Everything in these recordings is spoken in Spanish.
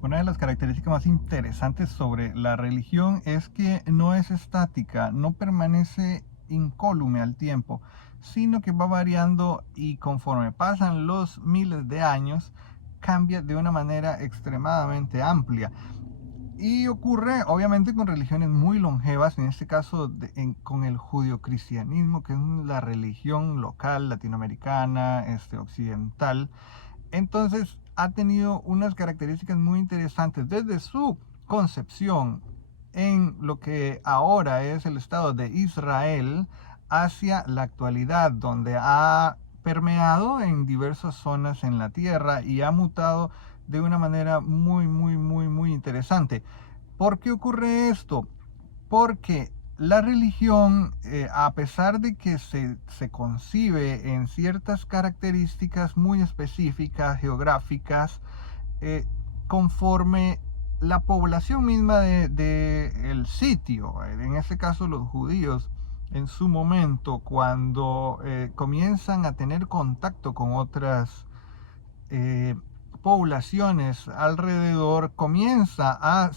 Una de las características más interesantes sobre la religión es que no es estática, no permanece incólume al tiempo, sino que va variando y conforme pasan los miles de años, cambia de una manera extremadamente amplia. Y ocurre obviamente con religiones muy longevas, en este caso con el judio-cristianismo, que es la religión local latinoamericana, occidental. Entonces ha tenido unas características muy interesantes desde su concepción en lo que ahora es el Estado de Israel hacia la actualidad, donde ha permeado en diversas zonas en la tierra y ha mutado de una manera muy interesante. ¿Por qué ocurre esto? Porque la religión, a pesar de que se concibe en ciertas características muy específicas, geográficas, eh, conforme la población misma el sitio, en este caso los judíos, en su momento, cuando comienzan a tener contacto con otras eh, poblaciones alrededor, comienza a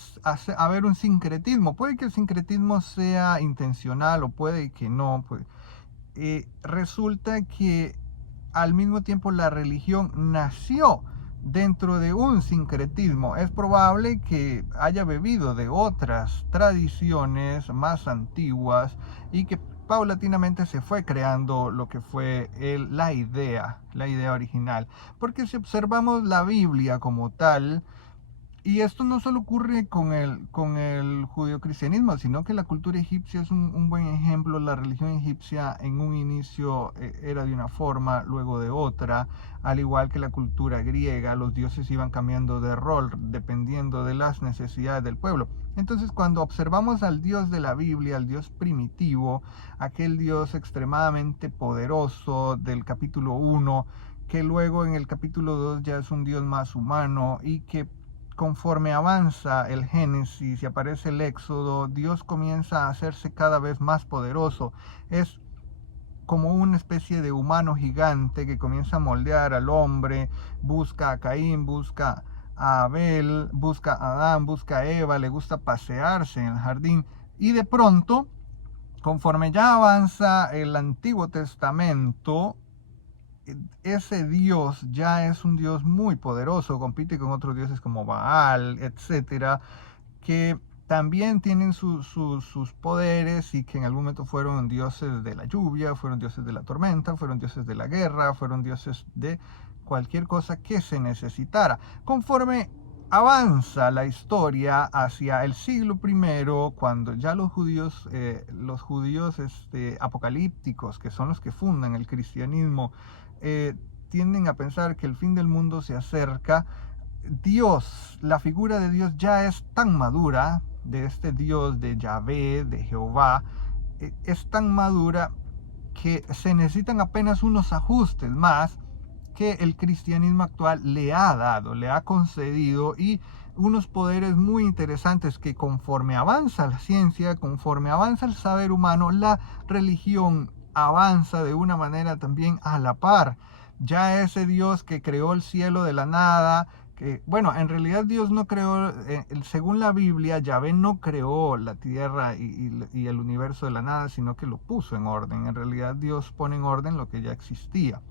haber un sincretismo. Puede que el sincretismo sea intencional o puede que no. Pues, resulta que al mismo tiempo la religión nació dentro de un sincretismo. Es probable que haya bebido de otras tradiciones más antiguas y que paulatinamente se fue creando lo que fue la idea original. Porque si observamos la Biblia como tal, y esto no solo ocurre con el judeocristianismo, sino que la cultura egipcia es un buen ejemplo. La religión egipcia en un inicio era de una forma, luego de otra, al igual que la cultura griega. Los dioses iban cambiando de rol dependiendo de las necesidades del pueblo. Entonces, cuando observamos al Dios de la Biblia, al Dios primitivo, aquel Dios extremadamente poderoso del capítulo 1, que luego en el capítulo 2 ya es un Dios más humano y que conforme avanza el Génesis y aparece el Éxodo, Dios comienza a hacerse cada vez más poderoso. Es como una especie de humano gigante que comienza a moldear al hombre, busca a Caín, busca a Abel, busca a Adán, busca a Eva, le gusta pasearse en el jardín y de pronto, conforme ya avanza el Antiguo Testamento, ese Dios ya es un Dios muy poderoso, compite con otros dioses como Baal, etcétera, que también tienen sus poderes y que en algún momento fueron dioses de la lluvia, fueron dioses de la tormenta, fueron dioses de la guerra, fueron dioses de cualquier cosa que se necesitara. Conforme avanza la historia hacia el siglo primero, cuando ya los judíos apocalípticos, que son los que fundan el cristianismo, eh, tienden a pensar que el fin del mundo se acerca. Dios, la figura de Dios ya es tan madura, de este Dios de Yahvé, de Jehová, es tan madura que se necesitan apenas unos ajustes más que el cristianismo actual le ha dado, le ha concedido, y unos poderes muy interesantes que conforme avanza la ciencia, conforme avanza el saber humano, la religión avanza de una manera también a la par. Ya ese Dios que creó el cielo de la nada, que, bueno, en realidad Dios no creó, según la Biblia, Yahvé no creó la tierra y el universo de la nada, sino que lo puso en orden. En realidad Dios pone en orden lo que ya existía.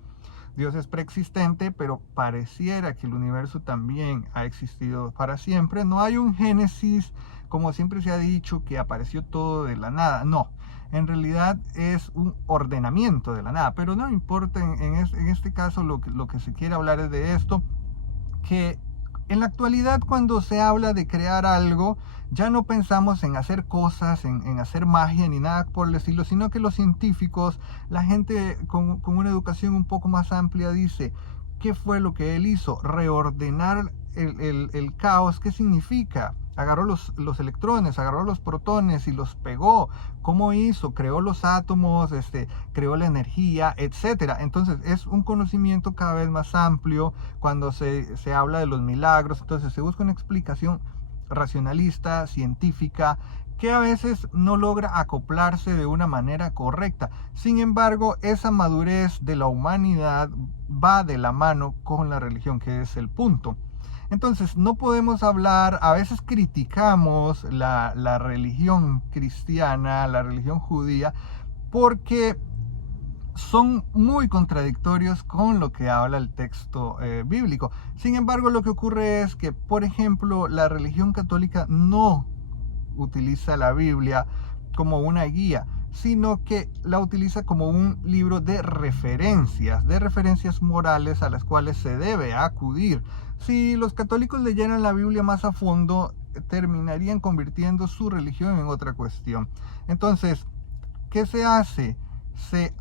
Dios es preexistente, pero pareciera que el universo también ha existido para siempre. No hay un génesis, como siempre se ha dicho, que apareció todo de la nada. No, en realidad es un ordenamiento de la nada. Pero no importa, en este caso lo que se quiere hablar es de esto, que en la actualidad cuando se habla de crear algo, ya no pensamos en hacer cosas, en hacer magia ni nada por el estilo, sino que los científicos, la gente con una educación un poco más amplia dice, ¿qué fue lo que él hizo? Reordenar el caos. ¿Qué significa? Agarró los electrones, agarró los protones y los pegó. ¿Cómo hizo? Creó los átomos, creó la energía, etcétera. Entonces es un conocimiento cada vez más amplio cuando se habla de los milagros. Entonces se busca una explicación racionalista, científica, que a veces no logra acoplarse de una manera correcta. Sin embargo, esa madurez de la humanidad va de la mano con la religión, que es el punto. Entonces, no podemos hablar, a veces criticamos la religión cristiana, la religión judía, porque son muy contradictorios con lo que habla el texto bíblico. Sin embargo, lo que ocurre es que, por ejemplo, la religión católica no utiliza la Biblia como una guía, sino que la utiliza como un libro de referencias morales a las cuales se debe acudir. Si los católicos leyeran la Biblia más a fondo, terminarían convirtiendo su religión en otra cuestión. Entonces, ¿qué se hace? Se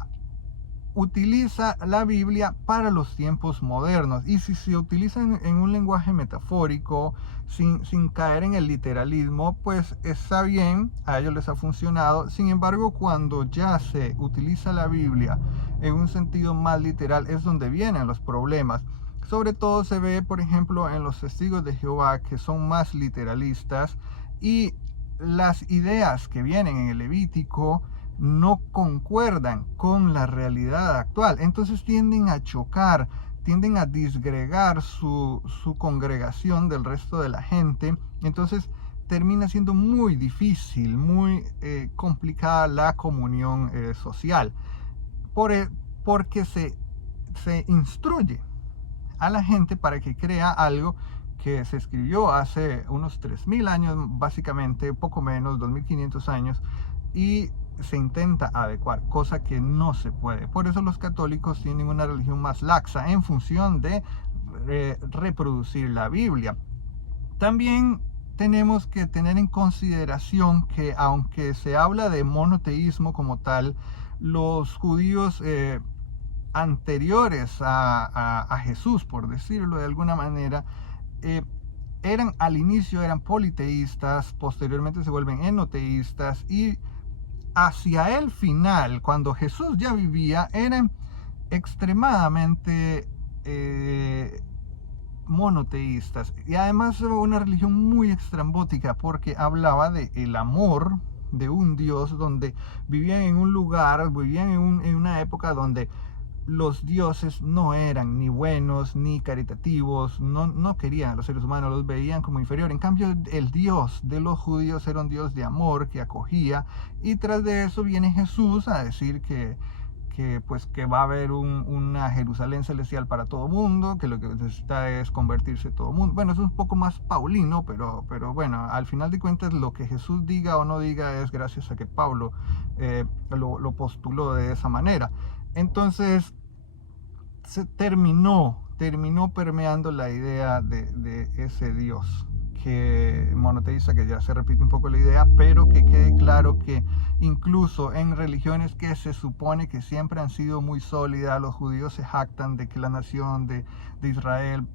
utiliza la Biblia para los tiempos modernos, y si se utiliza en un lenguaje metafórico, sin caer en el literalismo, pues está bien, a ellos les ha funcionado. Sin embargo, cuando ya se utiliza la Biblia en un sentido más literal, es donde vienen los problemas. Sobre todo se ve, por ejemplo, en los testigos de Jehová, que son más literalistas, y las ideas que vienen en el Levítico no concuerdan con la realidad actual. Entonces tienden a chocar, tienden a disgregar su congregación del resto de la gente. Entonces termina siendo muy difícil, muy complicada la comunión social, porque se instruye a la gente para que crea algo que se escribió hace unos 3000 años, básicamente, poco menos, 2500 años, y se intenta adecuar, cosa que no se puede. Por eso los católicos tienen una religión más laxa en función de reproducir la Biblia. También tenemos que tener en consideración que, aunque se habla de monoteísmo como tal, los judíos anteriores a Jesús, por decirlo de alguna manera, al inicio eran politeístas, posteriormente se vuelven enoteístas, y hacia el final, cuando Jesús ya vivía, eran extremadamente monoteístas, y además una religión muy estrambótica, porque hablaba de el amor de un Dios, donde vivían en un lugar, vivían en una época donde los dioses no eran ni buenos ni caritativos, no querían a los seres humanos, los veían como inferior. En cambio, el Dios de los judíos era un Dios de amor que acogía, y tras de eso viene Jesús a decir que va a haber una Jerusalén celestial para todo mundo, que lo que necesita es convertirse todo mundo. Bueno, eso es un poco más paulino, pero bueno, al final de cuentas, lo que Jesús diga o no diga es gracias a que Pablo lo postuló de esa manera. Entonces se terminó permeando la idea de ese Dios que monoteísta, que ya se repite un poco la idea, pero que quede claro que incluso en religiones que se supone que siempre han sido muy sólidas, los judíos se jactan de que la nación de Israel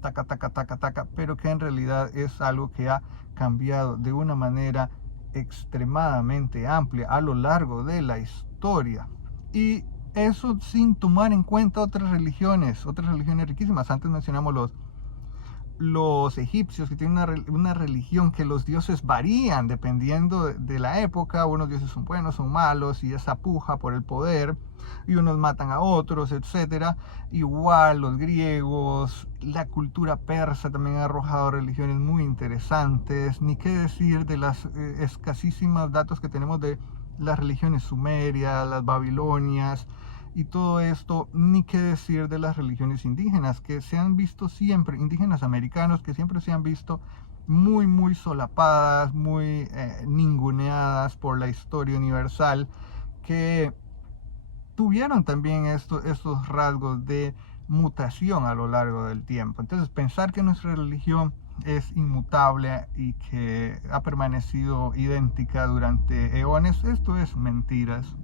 taca, pero que en realidad es algo que ha cambiado de una manera extremadamente amplia a lo largo de la historia. Y eso sin tomar en cuenta otras religiones riquísimas. Antes mencionamos los egipcios, que tienen una religión que los dioses varían dependiendo de la época. Unos dioses son buenos, son malos, y esa puja por el poder, y unos matan a otros, etc. Igual los griegos, la cultura persa también ha arrojado religiones muy interesantes. Ni qué decir de las escasísimos datos que tenemos de las religiones sumerias, las babilonias y todo esto. Ni qué decir de las religiones indígenas, que se han visto siempre, indígenas americanos, que siempre se han visto muy solapadas, muy ninguneadas por la historia universal, que tuvieron también estos rasgos de mutación a lo largo del tiempo. Entonces, pensar que nuestra religión es inmutable y que ha permanecido idéntica durante eones, esto es mentiras.